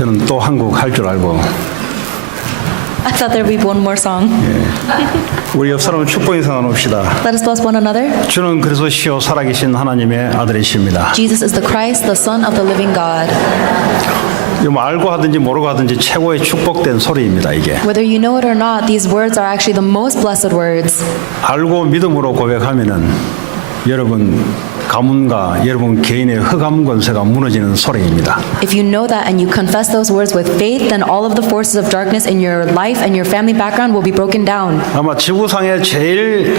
저는 또 한 곡 할 줄 알고 I thought there'd be one more song. 우리 옆 사람은 축복 인사 나눕시다. Let us bless one another. 주는 그리스도시요 살아계신 하나님의 아들이십니다. Jesus is the Christ, the Son of the living God. 뭐 알고 하든지 모르고 하든지 최고의 축복된 소리입니다. 이게 Whether you know it or not, these words are actually the most blessed words. 알고 믿음으로 고백하면은 여러분 가문과 여러분 개인의 흑암 권세가 무너지는 소리입니다. If you know that and you confess those words with faith, then all of the forces of darkness in your life and your family background will be broken down. 아마 지구상에 제일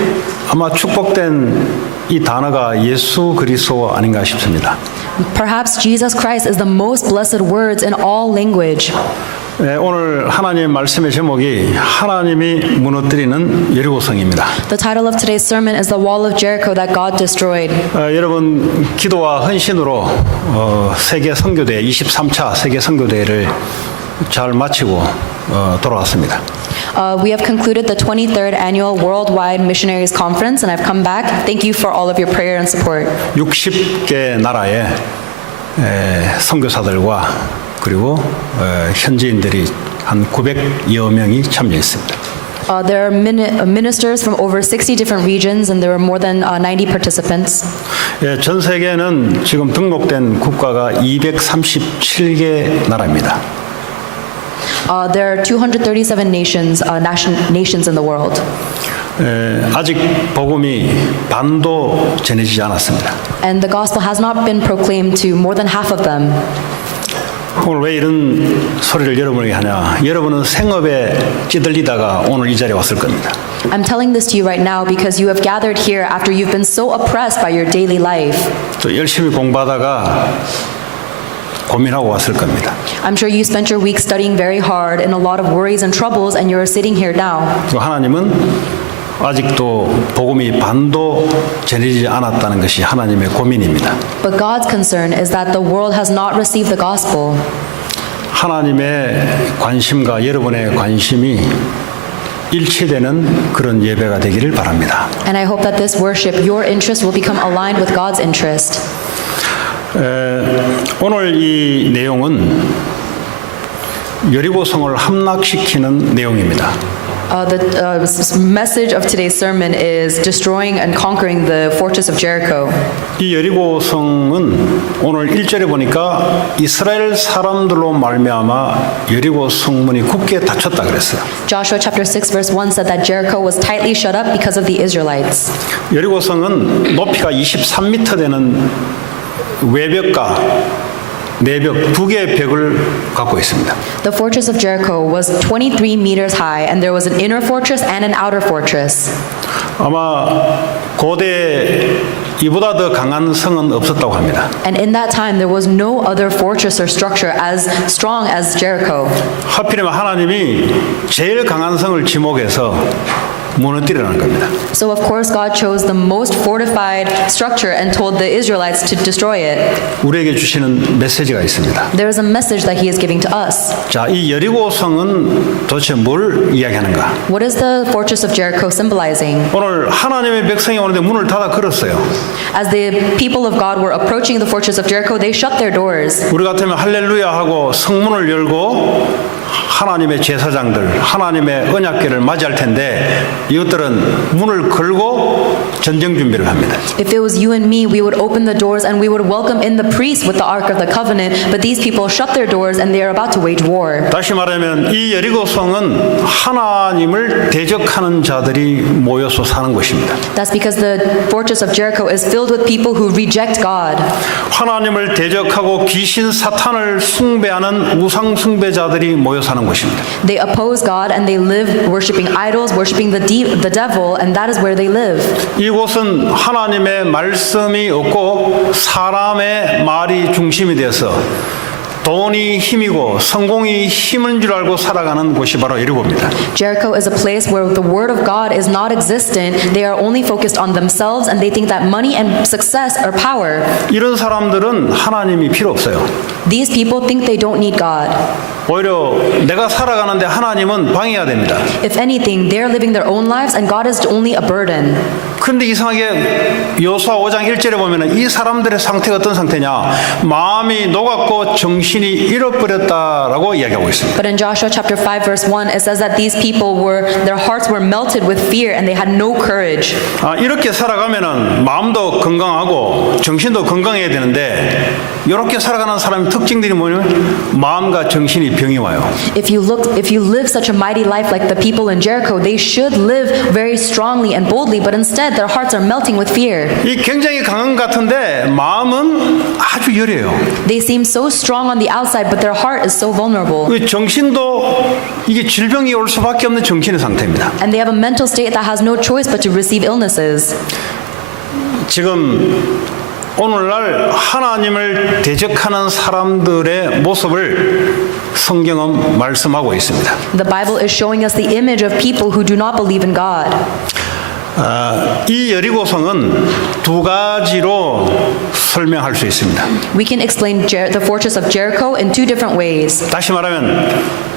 축복된 이 단어가 예수 그리스도 아닌가 싶습니다. Perhaps Jesus Christ is the most blessed words in all language. 오늘 하나님 말씀의 제목이 하나님이 무너뜨리는 여리고성입니다. The title of today's sermon is The Wall of Jericho that God destroyed. 여러분 기도와 헌신으로 세계 선교대 23차 세계 선교대회를 잘 마치고 돌아왔습니다. We have concluded the 23rd annual Worldwide Missionaries Conference, and I've come back. Thank you for all of your prayer and support. 60개 나라의 선교사들과 그리고 현지인들이 한 900여 명이 참여했습니다. There are ministers from over 60 different regions, and there were more than 90 participants. 전 세계는 지금 등록된 국가가 237개 나라입니다. There are 237 nations in the world. 아직 복음이 반도 전해지지 않았습니다. And the gospel has not been proclaimed to more than half of them. 오늘 왜 이런 소리를 여러분에게 하냐? 여러분은 생업에 찌들리다가 오늘 이 자리에 왔을 겁니다. I'm telling this to you right now because you have gathered here after you've been so oppressed by your daily life. 또 열심히 공부하다가 고민하고 왔을 겁니다. I'm sure you spent your week studying very hard and a lot of worries and troubles, and you're sitting here now. 또 하나님은 아직도 복음이 반도 전해지지 않았다는 것이 하나님의 고민입니다. But God's concern is that the world has not received the gospel. 하나님의 관심과 여러분의 관심이 일치되는 그런 예배가 되기를 바랍니다. And I hope that this worship, your interest will become aligned with God's interest. 오늘 이 내용은 여리고성을 함락시키는 내용입니다. The message of today's sermon is destroying and conquering the fortress of Jericho. 이 여리고성은 오늘 1절에 보니까 이스라엘 사람들로 말미암아 여리고 성문이 굳게 닫혔다 그랬어요. Joshua chapter 6 verse 1 said that Jericho was tightly shut up because of the Israelites. 여리고성은 높이가 23m 되는 외벽과 내벽 두 개의 벽을 갖고 있습니다. The fortress of Jericho was 23 meters high, and there was an inner fortress and an outer fortress. 아마 고대 이보다 더 강한 성은 없었다고 합니다. And in that time, there was no other fortress or structure as strong as Jericho. 하필이면 하나님이 제일 강한 성을 지목해서 무너뜨리라는 겁니다. So of course God chose the most fortified structure and told the Israelites to destroy it. 우리에게 주시는 메시지가 있습니다. There is a message that he is giving to us. 자, 이 여리고성은 도대체 뭘 이야기하는가? What is the fortress of Jericho symbolizing? 오늘 하나님의 백성이 오는데 문을 닫아 걸었어요. As the people of God were approaching the fortress of Jericho, they shut their doors. 우리 같으면 할렐루야 하고 성문을 열고 하나님의 제사장들, 하나님의 언약궤를 맞이할 텐데 이것들은 문을 걸고 전쟁 준비를 합니다. If it was you and me, we would open the doors and we would welcome in the priests with the Ark of the Covenant, but these people shut their doors and they are about to wage war. 다시 말하면 이 여리고성은 하나님을 대적하는 자들이 모여서 사는 곳입니다. That's because the fortress of Jericho is filled with people who reject God. 하나님을 대적하고 귀신 사탄을 숭배하는 우상 숭배자들이 모여 사는 곳입니다. They oppose God and they live worshiping idols, worshiping the devil, and that is where they live. 이곳은 하나님의 말씀이 없고 사람의 말이 중심이 되어서 돈이 힘이고 성공이 힘인 줄 알고 살아가는 곳이 바로 여리고입니다. Jericho is a place where the word of God is not existent. They are only focused on themselves and they think that money and success are power. 이런 사람들은 하나님이 필요 없어요. These people think they don't need God. 오히려 내가 살아가는데 하나님은 방해해야 됩니다. If anything, they are living their own lives and God is only a burden. 그런데 이상하게 여호수아 5장 1절에 보면 이 사람들의 상태가 어떤 상태냐? 마음이 녹았고 정신이 정신이 잃어버렸다라고 이야기하고 있습니다. But in Joshua chapter 5 verse 1 it says that these people their hearts were melted with fear and they had no courage. 이렇게 살아가면은 마음도 건강하고 정신도 건강해야 되는데 이렇게 살아가는 사람의 특징들이 뭐냐면 마음과 정신이 병이 와요. If you live such a mighty life like the people in Jericho, they should live very strongly and boldly, but instead their hearts are melting with fear. 이 굉장히 강한 것 같은데 마음은 아주 열해요. They seem so strong on the outside, but their heart is so vulnerable. 정신도 이게 질병이 올 수밖에 없는 정신의 상태입니다. And they have a mental state that has no choice but to receive illnesses. 지금 오늘날 하나님을 대적하는 사람들의 모습을 성경은 말씀하고 있습니다. The Bible is showing us the image of people who do not believe in God. 이 여리고성은 두 가지로 설명할 수 있습니다. We can explain the fortress of Jericho in two different ways. 다시 말하면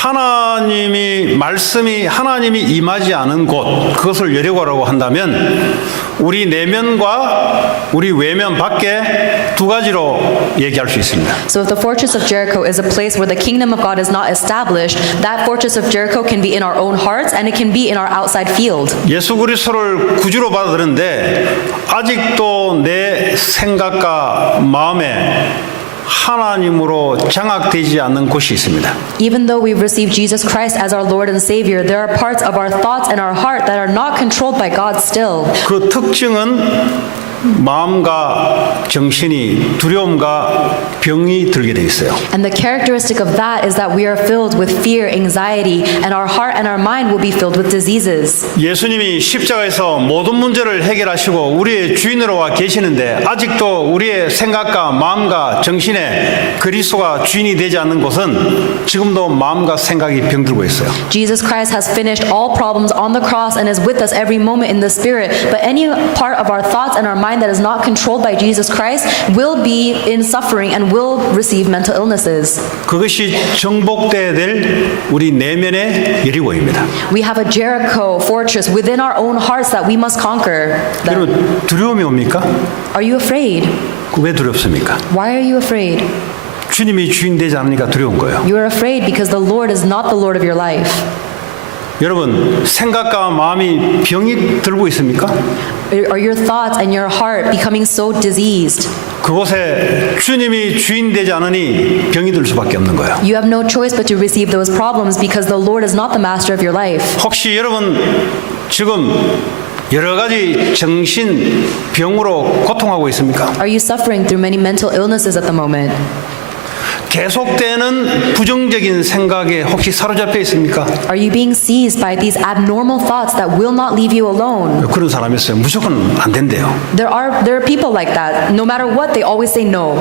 하나님이 임하지 않은 곳 그것을 여리고라고 한다면 우리 내면과 우리 외면 밖에 두 가지로 얘기할 수 있습니다. So if the fortress of Jericho is a place where the kingdom of God is not established, that fortress of Jericho can be in our own hearts and it can be in our outside field. 예수 그리스도를 구주로 받아들였는데 아직도 내 생각과 마음에 하나님으로 장악되지 않는 곳이 있습니다. Even though we've received Jesus Christ as our Lord and Savior, there are parts of our thoughts and our heart that are not controlled by God still. 그 특징은 마음과 정신이 두려움과 병이 들게 돼 있어요. And the characteristic of that is that we are filled with fear, anxiety, and our heart and our mind will be filled with diseases. 예수님이 십자가에서 모든 문제를 해결하시고 우리의 주인으로 와 계시는데 아직도 우리의 생각과 마음과 정신에 그리스도가 주인이 되지 않는 곳은 지금도 마음과 생각이 병들고 있어요. Jesus Christ has finished all problems on the cross and is with us every moment in the Spirit, but any part of our thoughts and our mind that is not controlled by Jesus Christ will be in suffering and will receive mental illnesses. 그것이 정복돼야 될 우리 내면의 여리고입니다. We have a Jericho fortress within our own hearts that we must conquer. 여러분 두려움이 옵니까? Are you afraid? 왜 두렵습니까? Why are you afraid? 주님이 주인 되지 않으니까 두려운 거예요. You are afraid because the Lord is not the Lord of your life. 여러분 생각과 마음이 병이 들고 있습니까? Are your thoughts and your heart becoming so diseased? 그곳에 주님이 주인 되지 않으니 병이 들 수밖에 없는 거예요. You have no choice but to receive those problems because the Lord is not the master of your life. 혹시 여러분 지금 여러 가지 정신병으로 고통하고 있습니까? Are you suffering through many mental illnesses at the moment? 계속되는 부정적인 생각에 혹시 사로잡혀 있습니까? Are you being seized by these abnormal thoughts that will not leave you alone? 그런 사람이 있어요. 무조건 안 된대요. There are people like that. No matter what, they always say no.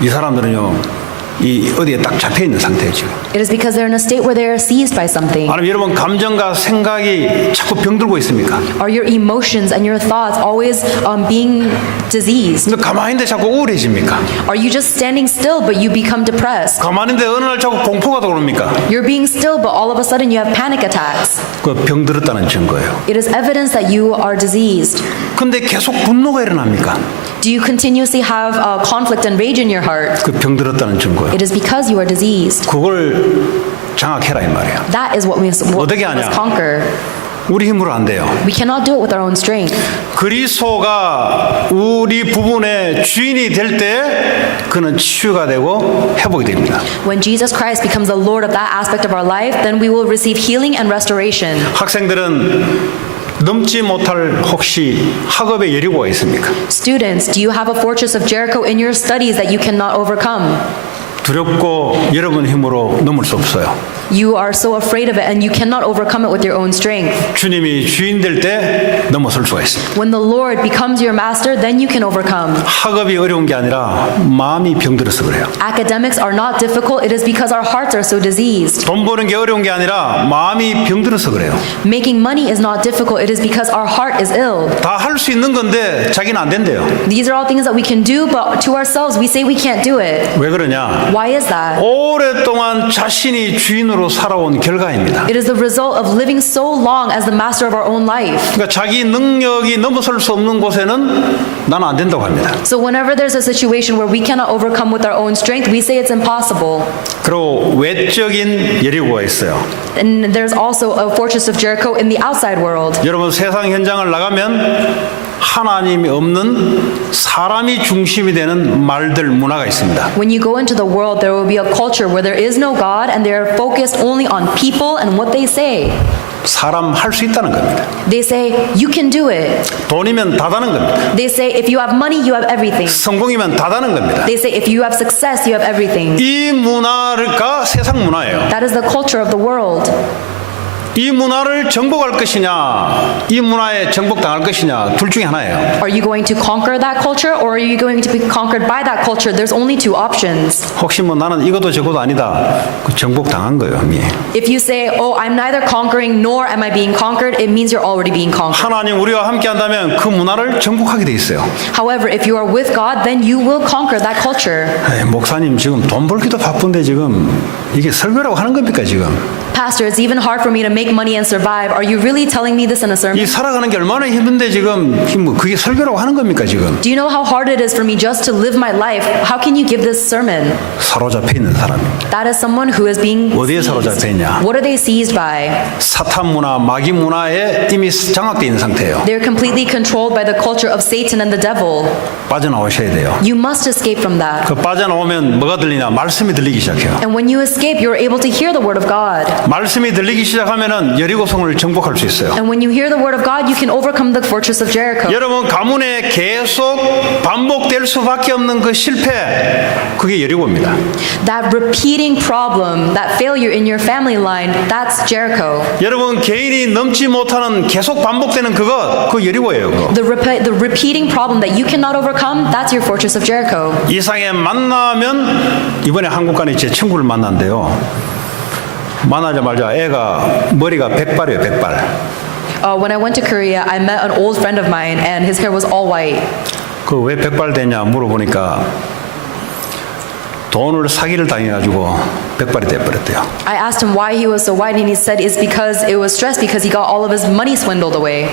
이 사람들은요. 이 어디에 딱 잡혀 있는 상태예요 지금. It is because they're in a state where they are seized by something. 아니면 여러분 감정과 생각이 자꾸 병들고 있습니까? Are your emotions and your thoughts always being diseased? 근데 가만히 있는데 자꾸 우울해집니까? Are you just standing still but you become depressed? 가만히 있는데 어느 날 자꾸 공포가 들어옵니까? You're being still but all of a sudden you have panic attacks. 그 병들었다는 증거예요. It is evidence that you are diseased. 근데 계속 분노가 일어납니까? Do you continuously have conflict and rage in your heart? 그 병들었다는 증거예요. It is because you are diseased. 그걸 장악해라 이 말이에요. That is what we 어떻게 하냐? must conquer. 우리 힘으로 안 돼요. We cannot do it with our own strength. 그리스도가 우리 부분의 주인이 될 때 그는 치유가 되고 회복이 됩니다. When Jesus Christ becomes the Lord of that aspect of our life, then we will receive healing and restoration. 학생들은 넘지 못할 혹시 학업의 여리고가 있습니까? Students, do you have a fortress of Jericho in your studies that you cannot overcome? 두렵고 여러분 힘으로 넘을 수 없어요. You are so afraid of it and you cannot overcome it with your own strength. 주님이 주인 될 때 넘어설 수가 있습니다. When the Lord becomes your master, then you can overcome. 학업이 어려운 게 아니라 마음이 병들어서 그래요. Academics are not difficult, it is because our hearts are so diseased. 돈 버는 게 어려운 게 아니라 마음이 병들어서 그래요. Making money is not difficult, it is because our heart is ill. 다 할 수 있는 건데 자기는 안 된대요. These are all things that we can do, but to ourselves we say we can't do it. 왜 그러냐? Why is that? 오랫동안 자신이 주인으로 주인으로 살아온 결과입니다. It is the result of living so long as the master of our own life. 그러니까 자기 능력이 넘어설 수 없는 곳에는 나는 안 된다고 합니다. So whenever there's a situation where we cannot overcome with our own strength, we say it's impossible. 그리고 외적인 여리고가 있어요. And there's also a fortress of Jericho in the outside world. 여러분 세상 현장을 나가면 하나님이 없는 사람이 중심이 되는 말들 문화가 있습니다. When you go into the world, there will be a culture where there is no God and they are focused only on people and what they say. 사람 할 수 있다는 겁니다. They say, you can do it. 돈이면 다 다는 겁니다. They say, if you have money, you have everything. 성공이면 다 다는 겁니다. They say, if you have success, you have everything. 이 문화가 세상 문화예요. That is the culture of the world. 이 문화를 정복할 것이냐, 이 문화에 정복당할 것이냐, 둘 중에 하나예요. Are you going to conquer that culture or are you going to be conquered by that culture? There's only two options. 혹시 뭐 나는 이것도 저것도 아니다. 그 정복당한 거예요, 이미. If you say, oh, I'm neither conquering nor am I being conquered, it means you're already being conquered. 하나님 우리와 함께 한다면 그 문화를 정복하게 돼 있어요. However, if you are with God, then you will conquer that culture. 에이, 목사님 지금 돈 벌기도 바쁜데 지금 이게 설교라고 하는 겁니까 지금? Pastor, it's even hard for me to make money and survive. Are you really telling me this in a sermon? 이 살아가는 게 얼마나 힘든데 지금 뭐 그게 설교라고 하는 겁니까 지금? Do you know how hard it is for me just to live my life? How can you give this sermon? 사로잡혀 있는 사람입니다. That is someone who is being 어디에 seized. 사로잡혀 있냐? What are they seized by? 사탄 문화, 마귀 문화에 이미 장악되어 있는 상태예요. They're completely controlled by the culture of Satan and the devil. 빠져나오셔야 돼요. You must escape from that. 그 빠져나오면 뭐가 들리냐? 말씀이 들리기 시작해요. And when you escape, you're able to hear the word of God. 말씀이 들리기 시작하면은 여리고성을 정복할 수 있어요. And when you hear the word of God, you can overcome the fortress of Jericho. 여러분 가문에 계속 반복될 수밖에 없는 그 실패, 그게 여리고입니다. That repeating problem, that failure in your family line, that's Jericho. 여러분 개인이 넘지 못하는 계속 반복되는 그거, 그 여리고예요. 그거. The repeating problem that you cannot overcome, that's your fortress of Jericho. 이상에 만나면 이번에 한국 간에 제 친구를 만났는데요. 만나자마자 애가 머리가 백발이에요, 백발. When I went to Korea, I met an old friend of mine and his hair was all white. 그 왜 백발 되냐 물어보니까 돈을 사기를 당해가지고 백발이 돼버렸대요. I asked him why he was so white and he said it's because it was stress because he got all of his money swindled away.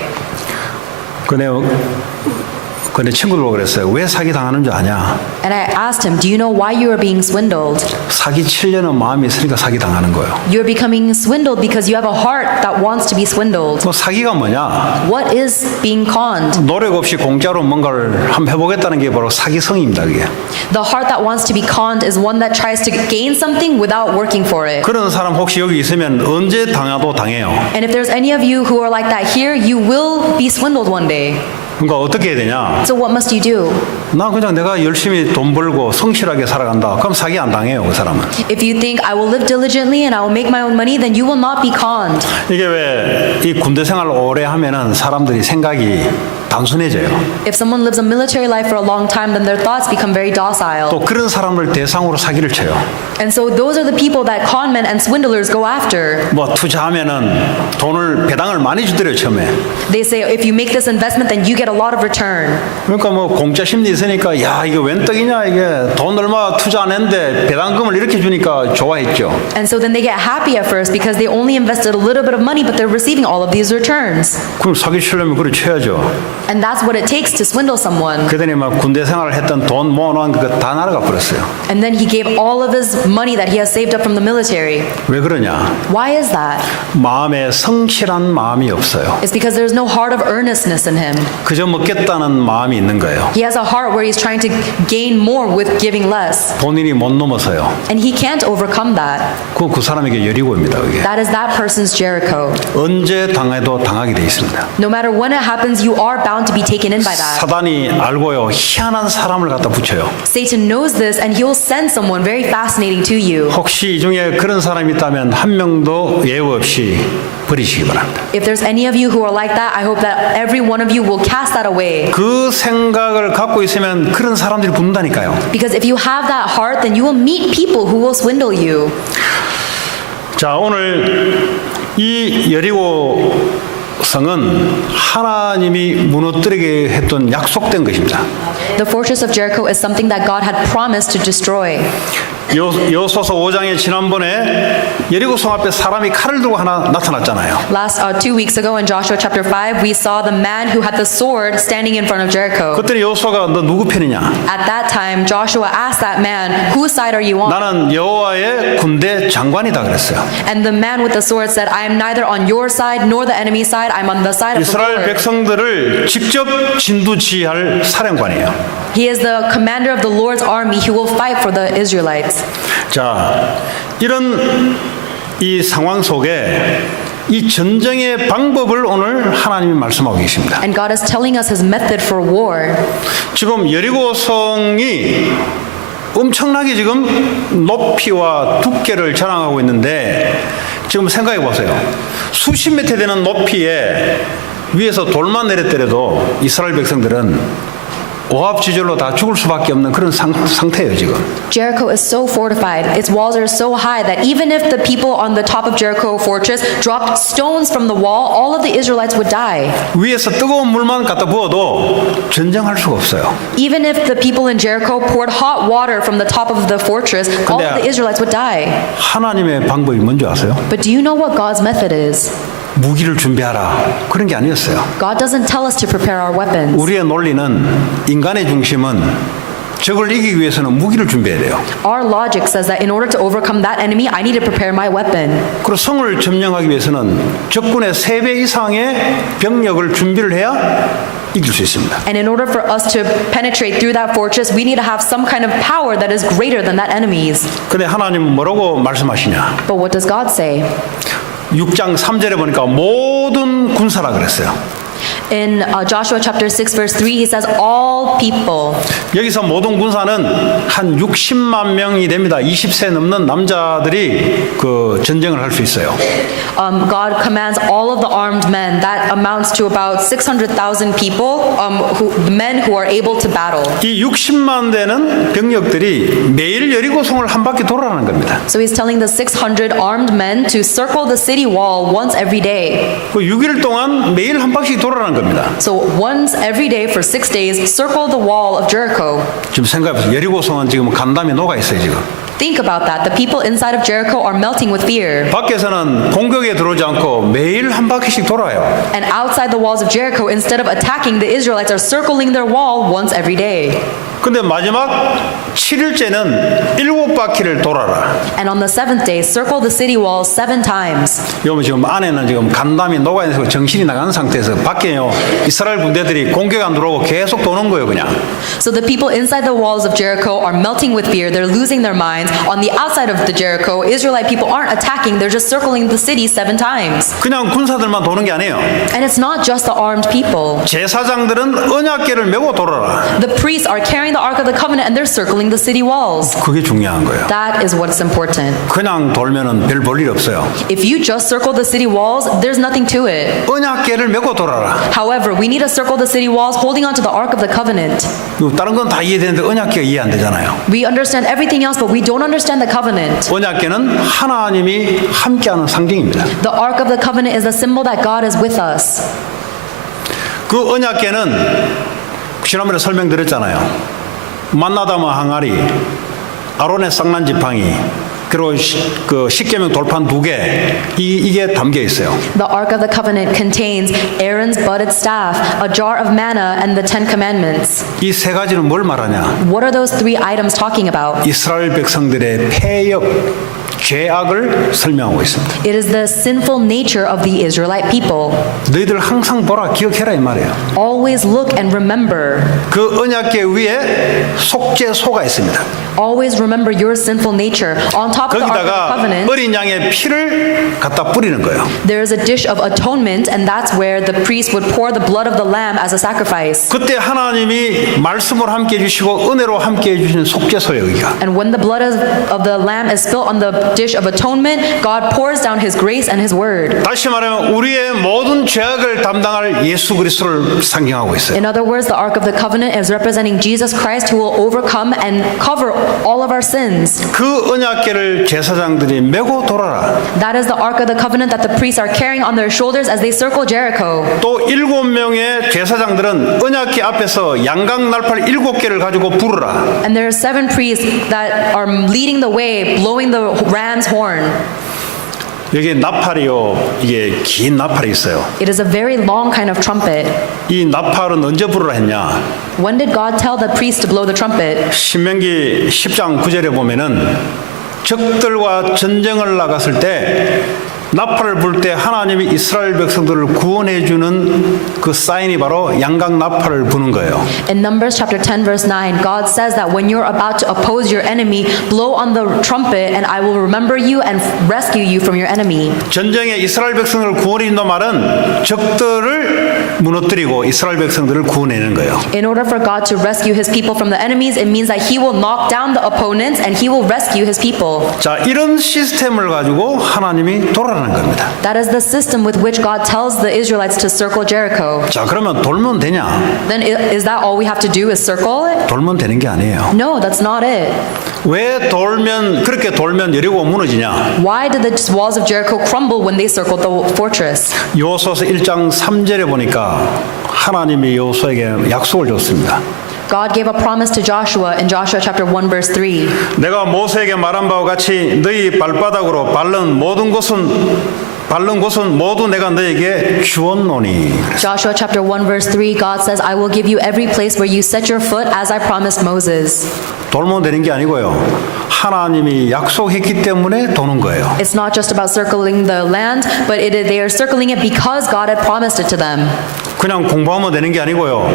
근데 친구들 그랬어요. 왜 사기 당하는 줄 아냐? And I asked him, do you know why you are being swindled? 사기 치려는 마음이 있으니까 사기 당하는 거예요. You're becoming swindled because you have a heart that wants to be swindled. 뭐 사기가 뭐냐? What is being conned? 노력 없이 공짜로 뭔가를 한번 해보겠다는 게 바로 사기성입니다. 그게. The heart that wants to be conned is one that tries to gain something without working for it. 그런 사람 혹시 여기 있으면 언제 당해도 당해요. And if there's any of you who are like that here, you will be swindled one day. 그러니까 어떻게 해야 되냐? So what must you do? 나 그냥 내가 열심히 돈 벌고 성실하게 살아간다. 그럼 사기 안 당해요, 그 사람은. If you think I will live diligently and I will make my own money, then you will not be conned. 이게 왜 이 군대 생활 오래 하면은 사람들이 생각이 단순해져요. If someone lives a military life for a long time, then their thoughts become very docile. 또 그런 사람을 대상으로 사기를 쳐요. And so those are the people that con men and swindlers go after. 뭐 투자하면은 돈을 배당을 많이 주더래요, 처음에. They say if you make this investment, then you get a lot of return. 그러니까 뭐 공짜 심리 있으니까 야 이게 웬 떡이냐 이게 돈 얼마 투자 안 했는데 배당금을 이렇게 주니까 좋아했죠. And so then they get happy at first because they only invested a little bit of money, but they're receiving all of these returns. 그럼 사기 치려면 그래 쳐야죠. And that's what it takes to swindle someone. 그랬더니 막 군대 생활을 했던 돈 모아놓은 그거 다 날아가 버렸어요. And then he gave all of his money that he has saved up from the military. 왜 그러냐? Why is that? 마음에 성실한 마음이 없어요. It's because there's no heart of earnestness in him. 그저 먹겠다는 마음이 있는 거예요. He has a heart where he's trying to gain more with giving less. 본인이 못 넘어서요. And he can't overcome that. 그 사람에게 여리고입니다. 그게. That is that person's Jericho. 언제 당해도 당하게 돼 있습니다. No matter when it happens, you are bound to be taken in by that. 사단이 알고요. 희한한 사람을 갖다 붙여요. Satan knows this and he'll send someone very fascinating to you. 혹시 이 중에 그런 사람이 있다면 한 명도 예우 없이 버리시기 바랍니다. If there's any of you who are like that, I hope that every one of you will cast that away. 그 생각을 갖고 있으면 그런 사람들이 붙는다니까요. Because if you have that heart, then you will meet people who will swindle you. 자, 오늘 이 여리고 성은 하나님이 무너뜨리게 했던 약속된 것입니다. The fortress of Jericho is something that God had promised to destroy. 여호수아서 5장에 지난번에 여리고성 앞에 사람이 칼을 들고 하나 나타났잖아요. Last 2 weeks ago in Joshua chapter 5, we saw the man who had the sword standing in front of Jericho. 그때 여호수아가 너 누구 편이냐? At that time, Joshua asked that man, whose side are you on? 나는 여호와의 군대 장관이다 그랬어요. And the man with the sword said, I am neither on your side nor the enemy's side. I'm on the side of the 이스라엘 Lord. 백성들을 직접 진두지휘할 사령관이에요. He is the commander of the Lord's army who will fight for the Israelites. 자, 이런 이 상황 속에 이 전쟁의 방법을 오늘 하나님이 말씀하고 계십니다. And God is telling us his method for war. 지금 여리고성이 엄청나게 지금 높이와 두께를 자랑하고 있는데 지금 생각해 보세요. 수십 미터 되는 높이에 위에서 돌만 내렸더라도 이스라엘 백성들은 오합지졸로 다 죽을 수밖에 없는 그런 상태예요 지금. Jericho is so fortified. Its walls are so high that even if the people on the top of Jericho fortress dropped stones from the wall, all of the Israelites would die. 위에서 뜨거운 물만 갖다 부어도 전쟁할 수가 없어요. Even if the people in Jericho poured hot water from the top of the fortress, all of the Israelites would die. 하나님의 방법이 뭔지 아세요? But do you know what God's method is? 무기를 준비하라 그런 게 아니었어요. God doesn't tell us to prepare our weapons. 우리의 논리는 인간의 중심은 적을 이기기 위해서는 무기를 준비해야 돼요. Our logic says that in order to overcome that enemy, I need to prepare my weapon. 그리고 성을 점령하기 위해서는 적군의 3배 이상의 병력을 준비를 해야 이길 수 있습니다. And in order for us to penetrate through that fortress, we need to have some kind of power that is greater than that enemy's. 근데 하나님은 뭐라고 말씀하시냐? But what does God say? 6장 3절에 보니까 모든 군사라 그랬어요. In Joshua chapter 6 verse 3, he says all people. 여기서 모든 군사는 한 60만 명이 됩니다. 20세 넘는 남자들이 그 전쟁을 할 수 있어요. God commands all of the armed men. That amounts to about 600,000 people, men who are able to battle. 이 60만 되는 병력들이 매일 여리고성을 한 바퀴 돌아가는 겁니다. So he's telling the 600 armed men to circle the city wall once every day. 그 6일 동안 매일 한 바퀴 돌아가는 겁니다. So once every day for 6 days, circle the wall of Jericho. 지금 생각해보세요. 여리고성은 지금 간담이 녹아 있어요 지금. Think about that. The people inside of Jericho are melting with fear. 밖에서는 공격에 들어오지 않고 매일 한 바퀴씩 돌아요. And outside the walls of Jericho, instead of attacking, the Israelites are circling their wall once every day. 근데 마지막 7일째는 7바퀴를 돌아라. And on the 7th day, circle the city wall 7 times. 여러분 지금 안에는 지금 간담이 녹아 있어서 정신이 나간 상태에서 밖에요. 이스라엘 군대들이 공격 안 들어오고 계속 도는 거예요 그냥. So the people inside the walls of Jericho are melting with fear. They're losing their minds. On the outside of the Jericho, Israelite people aren't attacking. They're just circling the city 7 times. 그냥 군사들만 도는 게 아니에요. And it's not just the armed people. 제사장들은 언약궤를 메고 돌아라. The priests are carrying the Ark of the Covenant and they're circling the city walls. 그게 중요한 거예요. That is what's important. 그냥 돌면은 별 볼 일 없어요. If you just circle the city walls, there's nothing to it. 언약궤를 메고 돌아라. However, we need to circle the city walls holding on to the Ark of the Covenant. 다른 건 다 이해되는데 언약궤가 이해 안 되잖아요. We understand everything else, but we don't understand the covenant. 언약궤는 하나님이 함께하는 상징입니다. The Ark of the Covenant is a symbol that God is with us. 그 언약궤는 지난번에 설명드렸잖아요. 만나다마 항아리, 아론의 쌍난 지팡이, 그리고 그 십계명 돌판 2개 이게 담겨 있어요. The Ark of the Covenant contains Aaron's budded staff, a jar of manna, and the 10 Commandments. 이 세 가지는 뭘 말하냐? What are those 3 items talking about? 이스라엘 백성들의 폐역, 죄악을 설명하고 있습니다. It is the sinful nature of the Israelite people. 너희들 항상 보라, 기억해라 이 말이에요. Always look and remember. 그 언약궤 위에 속죄소가 있습니다. Always remember your sinful nature. On top of the Ark of the 거기다가 Covenant, 어린 양의 피를 갖다 뿌리는 거예요. there is a dish of atonement, and that's where the priest would pour the blood of the lamb as a sacrifice. 그때 하나님이 말씀으로 함께 해주시고 은혜로 함께 해주시는 속죄소예요 여기가. And when the blood of the lamb is spilled on the dish of atonement, God pours down His grace and His word. 다시 말하면 우리의 모든 죄악을 담당할 예수 그리스도를 상징하고 있어요. In other words, the Ark of the Covenant is representing Jesus Christ who will overcome and cover all of our sins. 그 언약궤를 제사장들이 메고 돌아라. That is the Ark of the Covenant that the priests are carrying on their shoulders as they circle Jericho. 또 7명의 제사장들은 언약궤 앞에서 양각 날팔 7개를 가지고 부르라. And there are 7 priests that are leading the way, blowing the ram's horn. 여기 나팔이요, 이게 긴 나팔이 있어요. It is a very long kind of trumpet. 이 나팔은 언제 부르라 했냐? When did God tell the priest to blow the trumpet? 신명기 10장 9절에 보면은 적들과 전쟁을 나갔을 때 나팔을 불 때 하나님이 이스라엘 백성들을 구원해 주는 그 사인이 바로 양각 나팔을 부는 거예요. In Numbers chapter 10 verse 9, God says that when you're about to oppose your enemy, blow on the trumpet and I will remember you and rescue you from your enemy. 전쟁에 이스라엘 백성들을 구원해 준다 말은 적들을 무너뜨리고 이스라엘 백성들을 구원해내는 거예요. In order for God to rescue His people from the enemies, it means that He will knock down the opponents and He will rescue His people. 자, 이런 시스템을 가지고 하나님이 돌아가는 겁니다. That is the system with which God tells the Israelites to circle Jericho. 자, 그러면 돌면 되냐? Then is that all we have to do is circle it? 돌면 되는 게 아니에요. No, that's not it. 왜 그렇게 돌면 여리고 무너지냐? Why did the walls of Jericho crumble when they circled the fortress? 여호수아서 1장 3절에 보니까 하나님이 여호수아에게 약속을 줬습니다. God gave a promise to Joshua in Joshua chapter 1 verse 3. 내가 모세에게 말한 바와 같이 너희 발바닥으로 밟는 곳은 모두 내가 너에게 주었노니. Joshua chapter 1 verse 3, God says, I will give you every place where you set your foot as I promised Moses. 돌면 되는 게 아니고요. 하나님이 약속했기 때문에 도는 거예요. It's not just about circling the land, but they are circling it because God had promised it to them. 그냥 공부하면 되는 게 아니고요.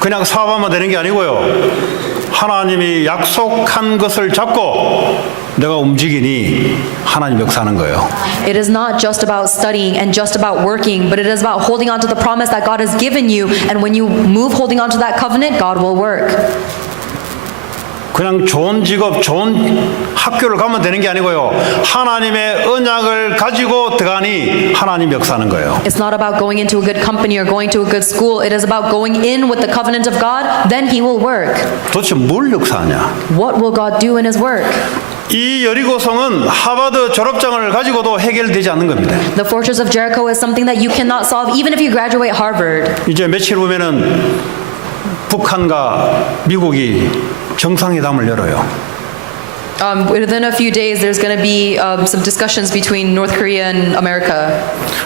그냥 사업하면 되는 게 아니고요. 하나님이 약속한 것을 잡고 내가 움직이니 하나님 역사하는 거예요. It is not just about studying and just about working, but it is about holding on to the promise that God has given you, and when you move holding on to that covenant, God will work. 그냥 좋은 직업, 좋은 학교를 가면 되는 게 아니고요. 하나님의 언약을 가지고 들어가니 하나님 역사하는 거예요. It's not about going into a good company or going to a good school. It is about going in with the covenant of God, then He will work. 도대체 뭘 역사하냐? What will God do in His work? 이 여리고성은 하버드 졸업장을 가지고도 해결되지 않는 겁니다. The fortress of Jericho is something that you cannot solve even if you graduate Harvard. 이제 며칠 후면은 북한과 미국이 정상회담을 열어요. Within a few days, there's going to be some discussions between North Korea and America.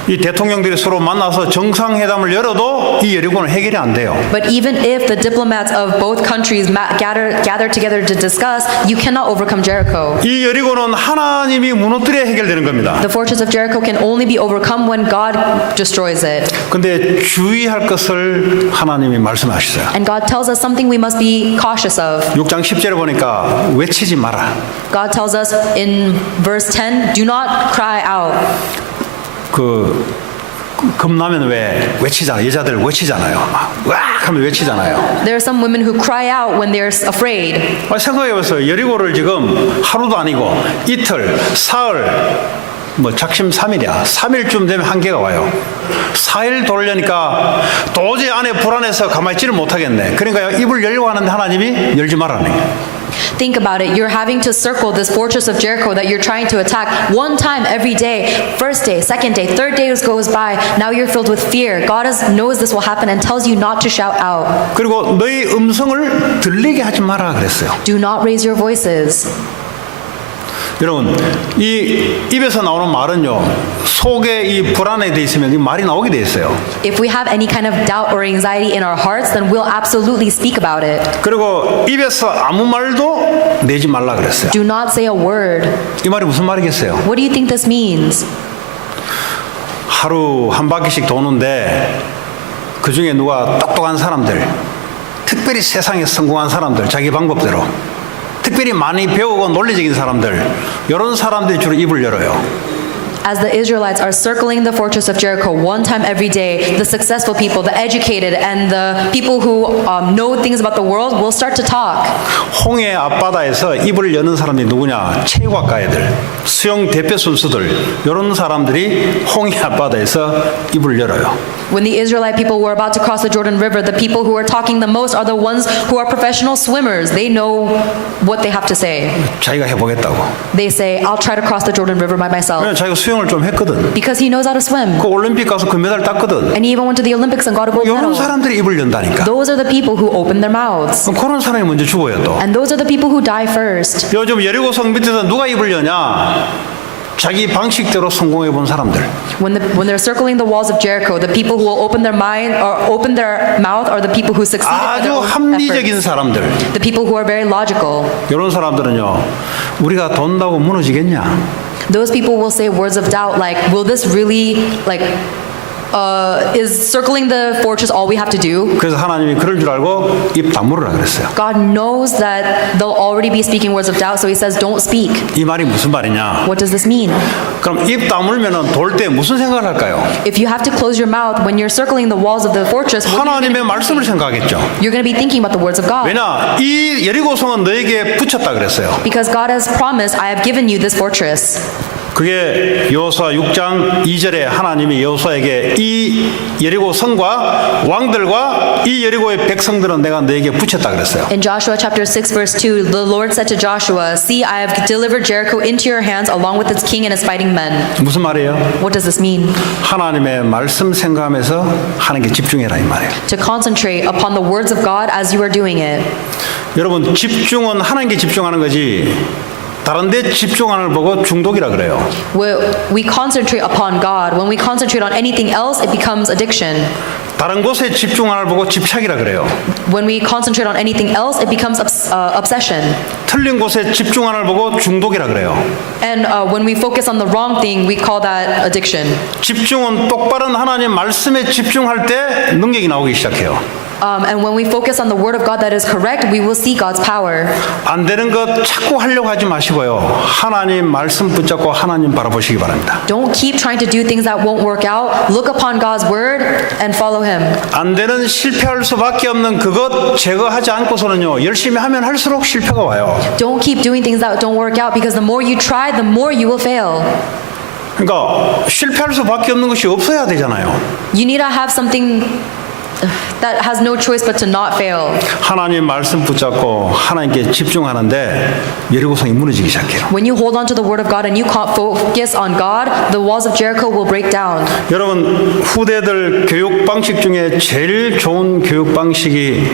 이 대통령들이 서로 만나서 정상회담을 열어도 이 여리고는 해결이 안 돼요. But even if the diplomats of both countries gather together to discuss, you cannot overcome Jericho. 이 여리고는 하나님이 무너뜨려야 해결되는 겁니다. The fortress of Jericho can only be overcome when God destroys it. 근데 주의할 것을 하나님이 말씀하셨어요. And God tells us something we must be cautious of. 6장 10절에 보니까 외치지 마라. God tells us in verse 10, do not cry out. 겁나면 왜 외치잖아요. 여자들 외치잖아요. 와 하면 외치잖아요. There are some women who cry out when they're afraid. 생각해보세요. 여리고를 지금 하루도 아니고 이틀, 사흘, 작심 3일이야. 3일쯤 되면 한계가 와요. 4일 돌려니까 도저히 안에 불안해서 가만히 있지를 못하겠네. 그러니까 입을 열려고 하는데 하나님이 열지 말라는 거예요. Think about it. You're having to circle this fortress of Jericho that you're trying to attack one time every day. First day, second day, third day goes by. Now you're filled with fear. God knows this will happen and tells you not to shout out. 그리고 너희 음성을 들리게 하지 마라 그랬어요. Do not raise your voices. 여러분, 이 입에서 나오는 말은요, 속에 이 불안에 돼 있으면 이 말이 나오게 돼 있어요. If we have any kind of doubt or anxiety in our hearts, then we'll absolutely speak about it. 그리고 입에서 아무 말도 내지 말라 그랬어요. Do not say a word. 이 말이 무슨 말이겠어요? What do you think this means? 하루 한 바퀴씩 도는데 그 중에 누가 똑똑한 사람들, 특별히 세상에 성공한 사람들, 자기 방법대로 특별히 많이 배우고 논리적인 사람들, 이런 사람들이 주로 입을 열어요. As the Israelites are circling the fortress of Jericho one time every day, the successful people, the educated, and the people who know things about the world will start to talk. 홍해 앞바다에서 입을 여는 사람이 누구냐? 체육학과애들, 수영 대표 선수들 이런 사람들이 홍해 앞바다에서 입을 열어요. When the Israelite people were about to cross the Jordan River, the people who are talking the most are the ones who are professional swimmers. They know what they have to say. 자기가 해보겠다고. They say, I'll try to cross the Jordan River by myself. 왜냐면 자기가 수영을 좀 했거든. Because he knows how to swim. 그 올림픽 가서 금메달 땄거든. And he even went to the Olympics and got a gold 이런 medal. 사람들이 입을 연다니까. Those are the people who open their mouths. 그럼 그런 사람이 먼저 죽어요 또. And those are the people who die first. 요즘 여리고성 밑에서 누가 입을 여냐? 자기 방식대로 성공해 본 사람들. When they're circling the walls of Jericho, the people who will open their mind or open their mouth are the people who succeed by their 아주 own 합리적인 efforts. 사람들. The people who are very logical. 이런 사람들은요. 우리가 돈다고 무너지겠냐? Those people will say words of doubt like, will this really, is circling the fortress all we have to do? 그래서 하나님이 그럴 줄 알고 입 다물으라 그랬어요. God knows that they'll already be speaking words of doubt, so he says, don't speak. 이 말이 무슨 말이냐? What does this mean? 그럼 입 다물면은 돌 때 무슨 생각을 할까요? If you have to close your mouth when you're circling the walls of the fortress, 하나님의 말씀을 생각하겠죠. you're going to be thinking about the words of God. 왜냐? 이 여리고성은 너에게 붙였다 그랬어요. Because God has promised, I have given you this fortress. 그게 여호수아 6장 2절에 하나님이 여호수아에게 이 여리고 성과 왕들과 이 여리고의 백성들은 내가 너에게 붙였다 그랬어요. In Joshua chapter 6 verse 2, the Lord said to Joshua, see, I have delivered Jericho into your hands along with its king and its fighting men. 무슨 말이에요? What does this mean? 하나님의 말씀 생각하면서 하는 게 집중해라 이 말이에요. To concentrate upon the words of God as you are doing it. 여러분 집중은 하나님께 집중하는 거지 다른 데 집중하는 걸 보고 중독이라 그래요. We concentrate upon God. When we concentrate on anything else, it becomes addiction. 다른 곳에 집중하는 걸 보고 집착이라 그래요. When we concentrate on anything else, it becomes obsession. 틀린 곳에 집중하는 걸 보고 중독이라 그래요. And when we focus on the wrong thing, we call that addiction. 집중은 똑바른 하나님 말씀에 집중할 때 능력이 나오기 시작해요. And when we focus on the word of God that is correct, we will see God's power. 안 되는 것 자꾸 하려고 하지 마시고요. 하나님 말씀 붙잡고 하나님 바라보시기 바랍니다. Don't keep trying to do things that won't work out. Look upon God's word and follow Him. 안 되는 실패할 수밖에 없는 그것 제거하지 않고서는요. 열심히 하면 할수록 실패가 와요. Don't keep doing things that don't work out because the more you try, the more you will fail. 그러니까 실패할 수밖에 없는 것이 없어야 되잖아요. You need to have something that has no choice but to not fail. 하나님 말씀 붙잡고 하나님께 집중하는데 여리고성이 무너지기 시작해요. When you hold on to the word of God and you focus on God, the walls of Jericho will break down. 여러분 후대들 교육 방식 중에 제일 좋은 교육 방식이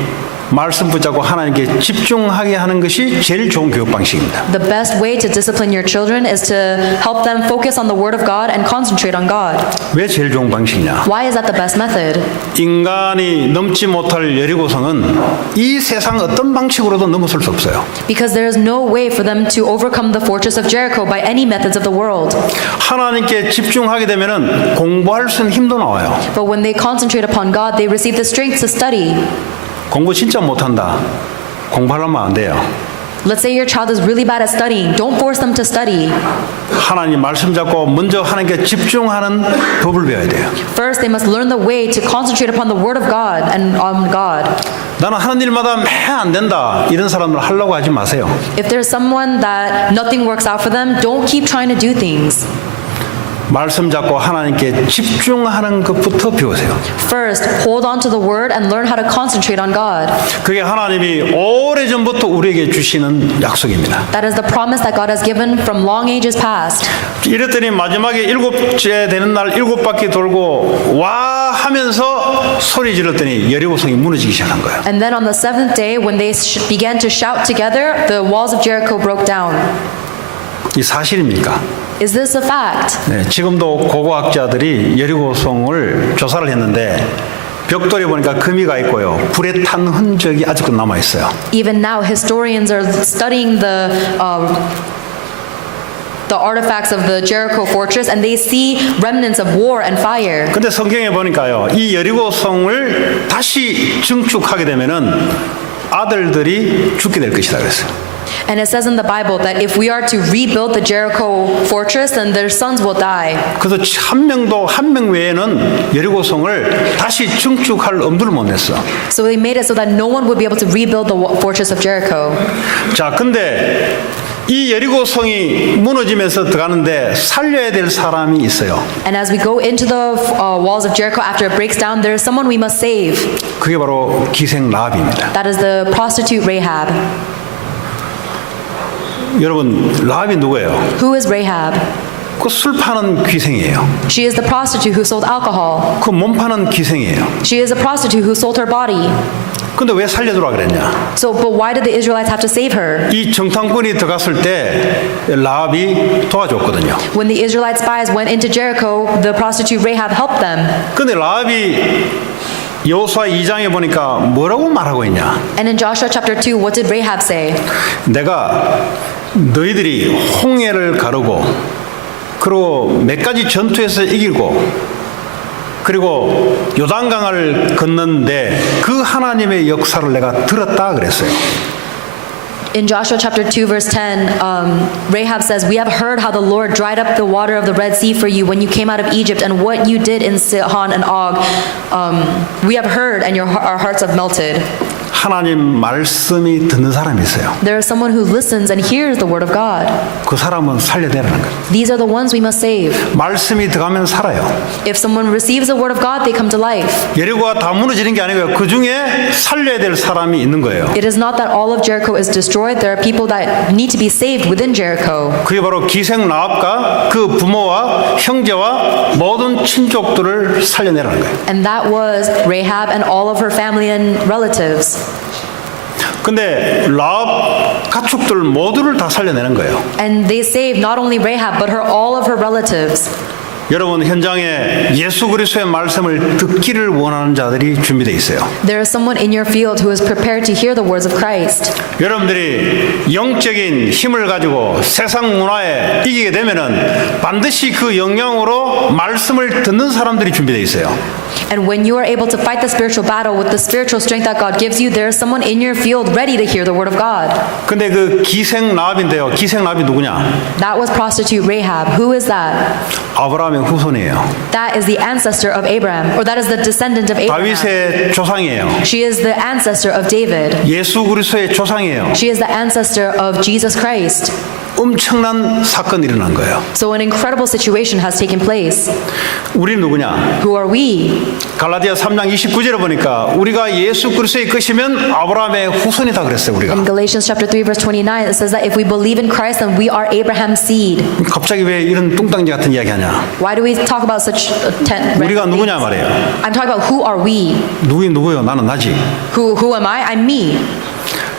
말씀 붙잡고 하나님께 집중하게 하는 것이 제일 좋은 교육 방식입니다. The best way to discipline your children is to help them focus on the word of God and concentrate on God. 왜 제일 좋은 방식이냐? Why is that the best method? 인간이 넘지 못할 여리고성은 이 세상 어떤 방식으로도 넘어설 수 없어요. Because there is no way for them to overcome the fortress of Jericho by any methods of the world. 하나님께 집중하게 되면은 공부할 수 있는 힘도 나와요. But when they concentrate upon God, they receive the strength to study. 공부 진짜 못한다. 공부하려면 안 돼요. Let's say your child is really bad at studying. Don't force them to study. 하나님 말씀 잡고 먼저 하나님께 집중하는 법을 배워야 돼요. First, they must learn the way to concentrate upon the word of God and on God. 나는 하는 일마다 매 안 된다. 이런 사람들 하려고 하지 마세요. If there's someone that nothing works out for them, don't keep trying to do things. 말씀 잡고 하나님께 집중하는 것부터 배우세요. First, hold on to the word and learn how to concentrate on God. 그게 하나님이 오래전부터 우리에게 주시는 약속입니다. That is the promise that God has given from long ages past. 이랬더니 마지막에 일곱째 되는 날 일곱 바퀴 돌고 와 하면서 소리 질렀더니 여리고성이 무너지기 시작한 거예요. And then on the seventh day, when they began to shout together, the walls of Jericho broke down. 이 사실입니까? Is this a fact? 네, 지금도 고고학자들이 여리고성을 조사를 했는데 벽돌에 보니까 금이가 있고요. 불에 탄 흔적이 아직도 남아 있어요. Even now, historians are studying the artifacts of the Jericho fortress, and they see remnants of war and fire. 근데 성경에 보니까요. 이 여리고성을 다시 증축하게 되면은 아들들이 죽게 될 것이다 그랬어요. And it says in the Bible that if we are to rebuild the Jericho fortress, then their sons will die. 그래서 한 명 외에는 여리고성을 다시 증축할 엄두를 못 냈어. So they made it so that no one would be able to rebuild the fortress of Jericho. 자, 근데 이 여리고성이 무너지면서 들어가는데 살려야 될 사람이 있어요. And as we go into the walls of Jericho after it breaks down, there is someone we must save. 그게 바로 기생 라합입니다. That is the prostitute Rahab. 여러분, 라합이 누구예요? Who is Rahab? 그 술 파는 기생이에요. She is the prostitute who sold alcohol. 그 몸 파는 기생이에요. She is a prostitute who sold her body. 근데 왜 살려주라 그랬냐? So, but why did the Israelites have to save her? 이 정탐꾼이 들어갔을 때 라합이 도와줬거든요. When the Israelite spies went into Jericho, the prostitute Rahab helped them. 근데 라합이 여호수아 2장에 보니까 뭐라고 말하고 있냐? And in Joshua chapter 2, what did Rahab say? 내가 너희들이 홍해를 가르고 그리고 몇 가지 전투에서 이기고 그리고 요단강을 걷는데 그 하나님의 역사를 내가 들었다 그랬어요. In Joshua chapter 2 verse 10, Rahab says, "We have heard how the Lord dried up the water of the Red Sea for you when you came out of Egypt and what you did in Sihon and Og. We have heard and our hearts have melted." 하나님 말씀이 듣는 사람이 있어요. There is someone who listens and hears the word of God. 그 사람은 살려내라는 거예요. These are the ones we must save. 말씀이 들어가면 살아요. If someone receives the word of God, they come to life. 여리고가 다 무너지는 게 아니고요. 그 중에 살려야 될 사람이 있는 거예요. It is not that all of Jericho is destroyed. There are people that need to be saved within Jericho. 그게 바로 기생 라합과 그 부모와 형제와 모든 친족들을 살려내라는 거예요. And that was Rahab and all of her family and relatives. 근데 라합 가축들 모두를 다 살려내는 거예요. And they saved not only Rahab, but all of her relatives. 여러분 현장에 예수 그리스도의 말씀을 듣기를 원하는 자들이 준비되어 있어요. There is someone in your field who is prepared to hear the words of Christ. 여러분들이 영적인 힘을 가지고 세상 문화에 이기게 되면은 반드시 그 영향으로 말씀을 듣는 사람들이 준비되어 있어요. And when you are able to fight the spiritual battle with the spiritual strength that God gives you, there is someone in your field ready to hear the word of God. 근데 그 기생 라합인데요. 기생 라합이 누구냐? That was prostitute Rahab. Who is that? 아브라함의 후손이에요. That is the ancestor of Abraham, or that is the descendant of Abraham. 다윗의 조상이에요. She is the ancestor of David. 예수 그리스도의 조상이에요. She is the ancestor of Jesus Christ. 엄청난 사건이 일어난 거예요. So an incredible situation has taken place. 우리 누구냐? Who are we? 갈라디아 3장 29절에 보니까 우리가 예수 그리스도의 것이면 아브라함의 후손이다 그랬어요. 우리가. In Galatians chapter 3 verse 29 it says that if we believe in Christ then we are Abraham's seed. 갑자기 왜 이런 뚱땅지 같은 이야기 하냐? Why do we talk about such 우리가 누구냐 말이에요. I'm talking about who are we? 누구요? 나는 나지. Who am I? I'm me.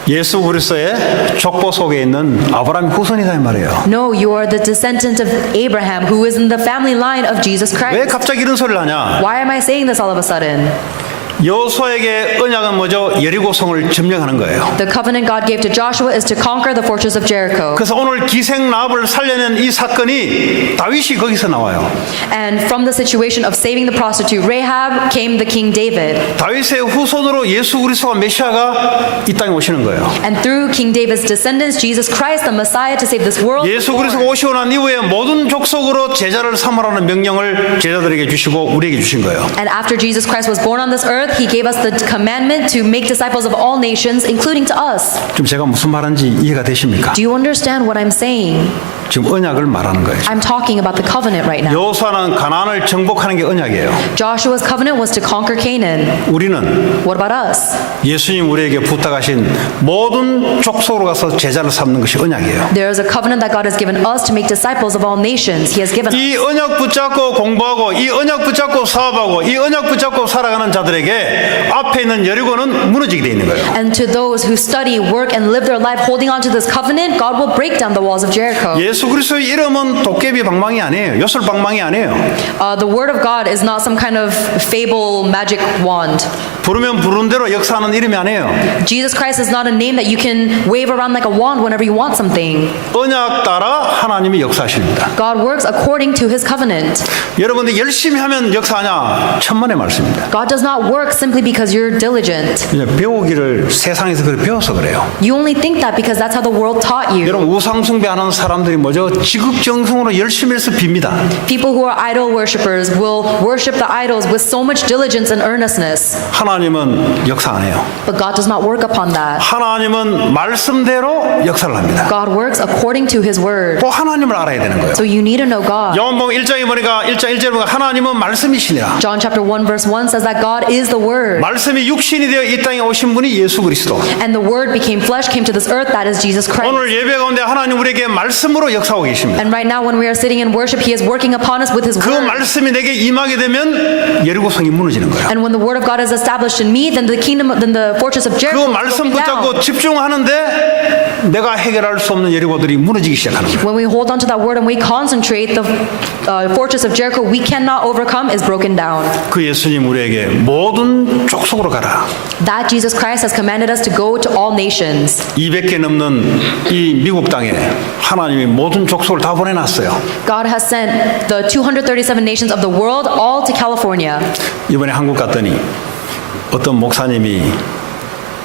예수 그리스도의 족보 속에 있는 아브라함의 후손이다 이 말이에요. No, you are the descendant of Abraham who is in the family line of Jesus 왜 Christ. 갑자기 이런 소리를 하냐? Why am I saying this all of a sudden? 여호수아에게 언약은 뭐죠? 여리고성을 점령하는 거예요. The covenant God gave to Joshua is to conquer the fortress of Jericho. 그래서 오늘 기생 라합을 살려낸 이 사건이 다윗이 거기서 나와요. And from the situation of saving the prostitute Rahab came the King David. 다윗의 후손으로 예수 그리스도가 메시아가 이 땅에 오시는 거예요. And through King David's descendants, Jesus Christ, the Messiah to save this world. 예수 그리스도가 오시고 난 이후에 모든 족속으로 제자를 삼으라는 명령을 제자들에게 주시고 우리에게 주신 거예요. And after Jesus Christ was born on this earth, He gave us the commandment to make disciples of all nations, including to us. 지금 제가 무슨 말하는지 이해가 되십니까? Do you understand what I'm saying? 지금 언약을 말하는 거예요. I'm talking about the covenant right now. 여호수아는 가나안을 정복하는 게 언약이에요. Joshua's covenant was to conquer Canaan. 우리는 What about us? 예수님 우리에게 부탁하신 모든 족속으로 가서 제자를 삼는 것이 언약이에요. There is a covenant that God has given us to make disciples of all nations. He has given us. 이 언약 붙잡고 공부하고 이 언약 붙잡고 사업하고 이 언약 붙잡고 살아가는 자들에게 앞에 있는 여리고는 무너지게 돼 있는 거예요. And to those who study, work, and live their life holding on to this covenant, God will break down the walls of Jericho. 예수 예수 그리스도의 이름은 도깨비 방망이 아니에요. 요술 방망이 아니에요. The word of God is not some kind of fable magic wand. 부르면 부른 대로 역사하는 이름이 아니에요. Jesus Christ is not a name that you can wave around like a wand whenever you want something. 언약 따라 하나님이 역사하십니다. God works according to his covenant. 여러분들 열심히 하면 역사하냐? 천만의 말씀입니다. God does not work simply because you're diligent. 그냥 배우기를 세상에서 그렇게 배워서 그래요. You only think that because that's how the world taught you. 여러분 우상 숭배하는 사람들이 뭐죠? 지극정성으로 열심히 해서 빕니다. People who are idol worshippers will worship the idols with so much diligence and earnestness. 하나님은 역사 안 해요. But God does not work upon that. 하나님은 말씀대로 역사를 합니다. God works according to his word. 꼭 하나님을 알아야 되는 거예요. So you need to know God. 요한복음 1장에 보니까 1장 1절에 보니까 하나님은 말씀이시니라. John chapter 1 verse 1 says that God is the word. 말씀이 육신이 되어 이 땅에 오신 분이 예수 그리스도. And the word became flesh, came to this earth, that is Jesus Christ. 오늘 예배 가운데 하나님 우리에게 말씀으로 역사하고 계십니다. And right now when we are sitting in worship, he is working upon us with his 그 word. 말씀이 내게 임하게 되면 예리고성이 무너지는 거예요. And when the word of God is established in me, then the fortress of 그 Jericho is 말씀 broken 붙잡고 down. 집중하는데 내가 해결할 수 없는 예리고들이 무너지기 시작하는 거예요. When we hold on to that word and we concentrate, the fortress of Jericho we cannot overcome is broken down. 그 예수님 우리에게 모든 족속으로 가라. That Jesus Christ has commanded us to go to all nations. 200개 넘는 이 미국 땅에 하나님이 모든 족속을 다 보내놨어요. God has sent the 237 nations of the world all to California. 이번에 한국 갔더니 어떤 목사님이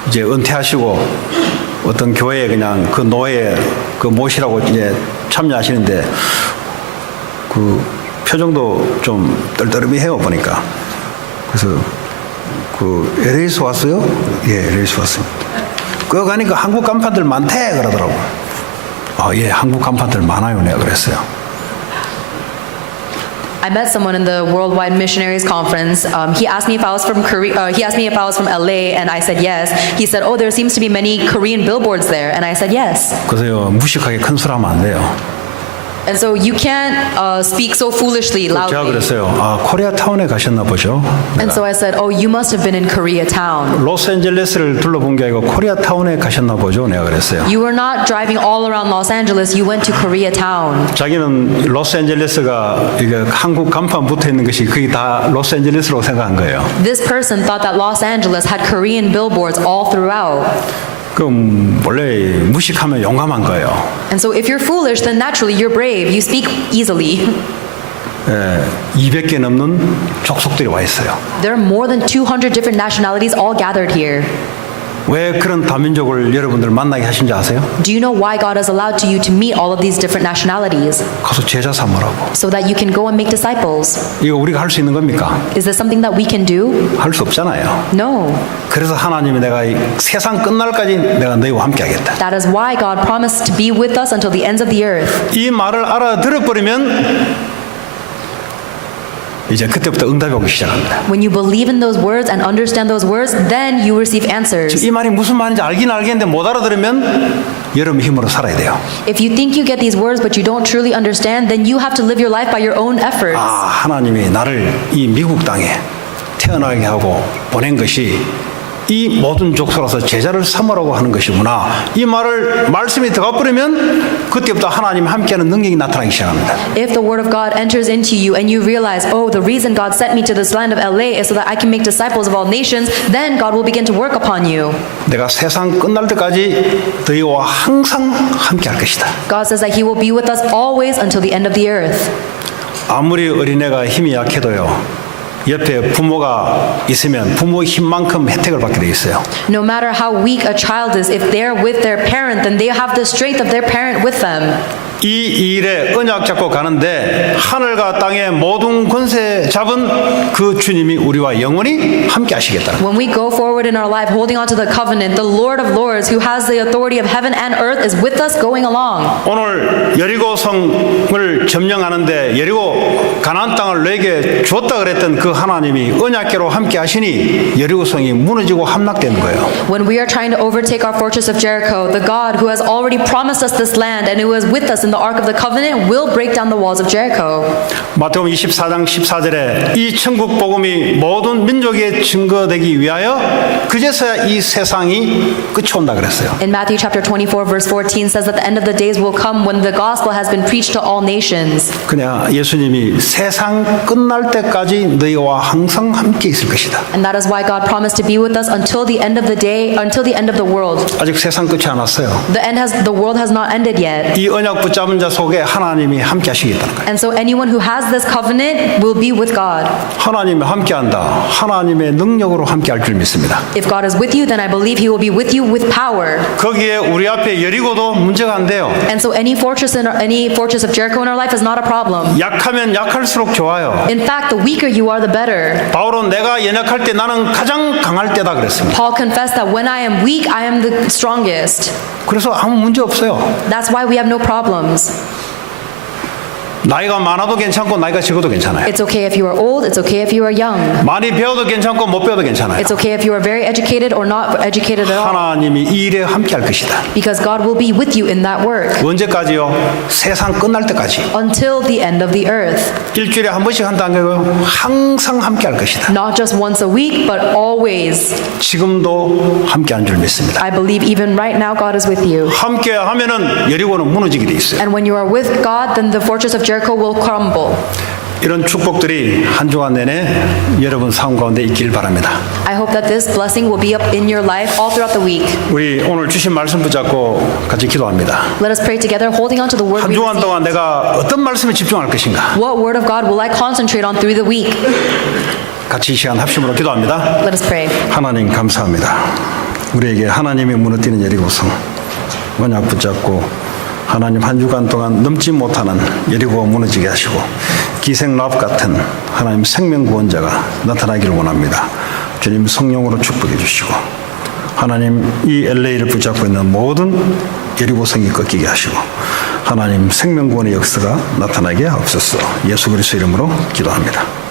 이제 은퇴하시고 어떤 교회에 그냥 그 노예 그 모시라고 이제 참여하시는데 그 표정도 좀 떨떠름해요 보니까. 그래서 그 LA에서 왔어요? 예, LA에서 왔습니다. 그 가니까 한국 간판들 많대 그러더라고. 아, 예, 한국 간판들 많아요. 내가 그랬어요. I met someone in the Worldwide Missionaries Conference. He asked me if I was from Korea. He asked me if I was from LA, and I said yes. He said, "Oh, there seems to be many Korean billboards there," and I said yes. 그래서 무식하게 큰 소리 하면 안 돼요. And so you can't speak so foolishly, 제가 loudly. 그랬어요. 아, 코리아타운에 가셨나 보죠. And so I said, "Oh, you must have been in Koreatown. 로스앤젤레스를 둘러본 게 아니고 코리아타운에 가셨나 보죠. 내가 그랬어요. You were not driving all around Los Angeles. You went to Koreatown." 자기는 로스앤젤레스가 이게 한국 간판 붙어 있는 것이 그게 다 로스앤젤레스라고 생각한 거예요. This person thought that Los Angeles had Korean billboards all throughout. 그럼 원래 무식하면 용감한 거예요. And so if you're foolish, then naturally you're brave. You speak easily. 200개 넘는 족속들이 와 있어요. There are more than 200 different nationalities all gathered here. 왜 그런 다민족을 여러분들 만나게 하신지 아세요? Do you know why God has allowed you to meet all of these different nationalities? 가서 제자 삼으라고. So that you can go and make disciples. 이거 우리가 할 수 있는 겁니까? Is this something that we can do? 할 수 없잖아요. No. 그래서 하나님이 내가 이 세상 끝날까지 내가 너희와 함께 하겠다. That is why God promised to be with us until the ends of the earth. 이 말을 알아들어버리면 이제 그때부터 응답이 오기 시작합니다. When you believe in those words and understand those words, then you receive answers. 이 말이 무슨 말인지 알긴 알겠는데 못 알아들으면 여러분 힘으로 살아야 돼요. If you think you get these words but you don't truly understand, then you have to live your life by your own efforts. 아, 하나님이 나를 이 미국 땅에 태어나게 하고 보낸 것이 이 모든 족속으로서 제자를 삼으라고 하는 것이구나. 이 말을 말씀이 들어가 버리면 그때부터 하나님 함께하는 능력이 나타나기 시작합니다. If the word of God enters into you and you realize, oh, the reason God sent me to this land of LA is so that I can make disciples of all nations, then God will begin to work upon you. 내가 세상 끝날 때까지 너희와 항상 함께할 것이다. God says that He will be with us always until the end of the earth. 아무리 어린애가 힘이 약해도요. 옆에 부모가 있으면 부모의 힘만큼 혜택을 받게 돼 있어요. No matter how weak a child is, if they're with their parent, then they have the strength of their parent with them. 이 일에 언약 잡고 가는데 하늘과 땅의 모든 권세 잡은 그 주님이 우리와 영원히 함께 하시겠다. When we go forward in our life holding on to the covenant, the Lord of Lords, who has the authority of heaven and earth, is with us going along. 오늘 여리고성을 점령하는데 여리고 가나안 땅을 너에게 줬다 그랬던 그 하나님이 언약궤로 함께 하시니 여리고성이 무너지고 함락되는 거예요. When we are trying to overtake our fortress of Jericho, the God who has already promised us this land and who is with us in the Ark of the Covenant will break down the walls of Jericho. 마태복음 24장 14절에 이 천국 복음이 모든 민족에 증거되기 위하여 그제서야 이 세상이 끝이 온다 그랬어요. In Matthew chapter 24 verse 14 says that the end of the days will come when the gospel has been preached to all nations. 그냥 예수님이 세상 끝날 때까지 너희와 항상 함께 있을 것이다. And that is why God promised to be with us until the end of the day, until the end of the world. 아직 세상 끝이 안 왔어요. The world has not ended yet. 이 언약 붙잡은 자 속에 하나님이 함께 하시겠다는 거예요. And so anyone who has this covenant will be with God. 하나님이 함께한다. 하나님의 능력으로 함께할 줄 믿습니다. If God is with you, then I believe He will be with you with power. 거기에 우리 앞에 여리고도 문제가 안 돼요. And so any fortress of Jericho in our life is not a problem. 약하면 약할수록 좋아요. In fact, the weaker you are, the better. 바울은 내가 연약할 때 나는 가장 강할 때다 그랬습니다. Paul confessed that when I am weak, I am the strongest. 그래서 아무 문제 없어요. That's why we have no problems. 나이가 많아도 괜찮고 나이가 적어도 괜찮아요. It's okay if you are old. It's okay if you are young. 많이 배워도 괜찮고 못 배워도 괜찮아요. It's okay if you are very educated or not educated at all. 하나님이 이 일에 함께할 것이다. Because God will be with you in that work 언제까지요? 세상 끝날 때까지. until the end of the earth. 일주일에 한 번씩 한다는 거예요. 항상 함께할 것이다. Not just once a week, but always. 지금도 함께한 줄 믿습니다. I believe even right now God is with you. 함께하면은 여리고는 무너지게 돼 있어요. And when you are with God, then the fortress of Jericho will crumble. 이런 축복들이 한 주간 내내 여러분 삶 가운데 있길 바랍니다. I hope that this blessing will be up in your life all throughout the week. 우리 오늘 주신 말씀 붙잡고 같이 기도합니다. Let us pray together, holding on to the word 한 we 주간 receive. 동안 내가 어떤 말씀에 집중할 것인가? What word of God will I concentrate on through the week? 같이 이 시간 합심으로 기도합니다. Let us pray. 하나님 감사합니다. 우리에게 하나님이 무너뜨리는 여리고성 언약 붙잡고 하나님 한 주간 동안 넘지 못하는 여리고가 무너지게 하시고 기생랍 같은 하나님 생명구원자가 나타나기를 원합니다. 주님 성령으로 축복해 주시고 하나님 이 LA를 붙잡고 있는 모든 여리고성이 꺾이게 하시고 하나님 생명구원의 역사가 나타나게 하옵소서. 예수 그리스도 이름으로 기도합니다.